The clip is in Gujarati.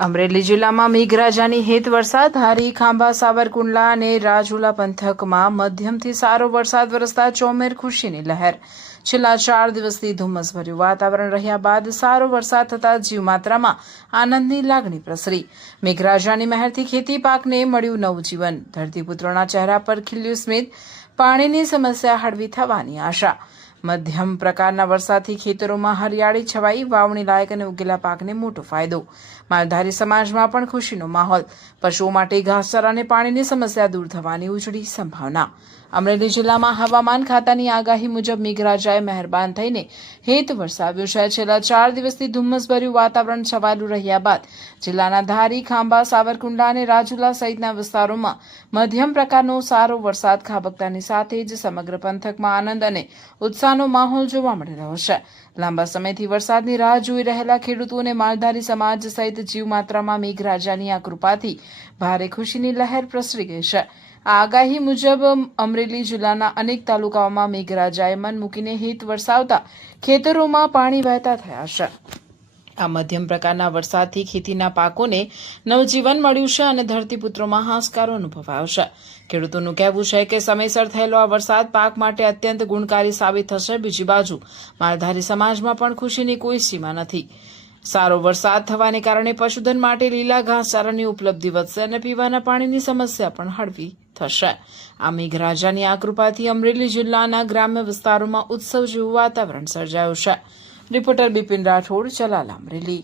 અમરેલી જિલ્લામાં મેઘરાજાની હેત વરસાદ ધારી, ખાંભા, સાવરકુંડલા અને રાજુલા પંથકમાં મધ્યમથી સારો વરસાદ વરસતા ચોમેર ખુશીની લહેર. છેલ્લા 4 દિવસથી ધુમ્મસભર્યું વાતાવરણ રહ્યા બાદ સારો વરસાદ થતા જીવમાત્રામાં આનંદની લાગણી પ્રસરી. મેઘરાજાની મહેરથી ખેતી પાકને મળ્યું નવું જીવન. ધરતીપુત્રોના ચહેરા પર ખીલ્યું સ્મિત. પાણીની સમસ્યા હળવી થવાની આશા. મધ્યમ પ્રકારના વરસાદથી ખેતરોમાં હરિયાળી છવાઈ. વાવણી લાયક અને ઉગેલા પાકને મોટો ફાયદો. માલધારી સમાજમાં પણ ખુશીનો માહોલ. પશુઓ માટે ઘાસચારા અને પાણીની સમસ્યા દૂર થવાની ઉજળી સંભાવના. અમરેલી જિલ્લામાં હવામાન ખાતાની આગાહી મુજબ મેઘરાજાએ મહેરબાન થઈને હેત વરસાવ્યો છે. છેલ્લા 4 દિવસથી ધુમ્મસભર્યું વાતાવરણ છવાયેલું રહ્યા બાદ જિલ્લાના ધારી, ખાંભા, સાવરકુંડલા અને રાજુલા સહિતના વિસ્તારોમાં મધ્યમ પ્રકારનો સારો વરસાદ ખાબકતાની સાથે જ સમગ્ર પંથકમાં આનંદ અને ઉત્સાહનો માહોલ જોવા મળી રહ્યો છે. લાંબા સમયથી વરસાદની રાહ જોઈ રહેલા ખેડૂતો અને માલધારી સમાજ સહિત જીવમાત્રામાં મેઘરાજાની આ કૃપાથી ભારે ખુશીની લહેર પ્રસરી ગઈ છે. આ આગાહી મુજબ અમરેલી જિલ્લાના અનેક તાલુકાઓમાં મેઘરાજાએ મન મૂકીને હિત વરસાવતા ખેતરોમાં પાણી વહેતા થયા છે. આ મધ્યમ પ્રકારના વરસાદથી ખેતીના પાકોને નવજીવન મળ્યું છે અને ધરતીપુત્રોમાં હાશકારો અનુભવાયો છે. ખેડૂતોનું કહેવું છે કે સમયસર થયેલો આ વરસાદ પાક માટે અત્યંત ગુણકારી સાબિત થશે. બીજી બાજુ માલધારી સમાજમાં પણ ખુશીની કોઈ સીમા નથી. સારો વરસાદ થવાને કારણે પશુધન માટે લીલા ઘાસચારાની ઉપલબ્ધિ વધશે અને પીવાના પાણીની સમસ્યા પણ હળવી થશે. આ મેઘરાજાની આ કૃપાથી અમરેલી જિલ્લાના ગ્રામ્ય વિસ્તારોમાં ઉત્સવ જેવું વાતાવરણ સર્જાયું છે. રિપોર્ટર બિપિન રાઠોડ, ચલાલા, અમરેલી.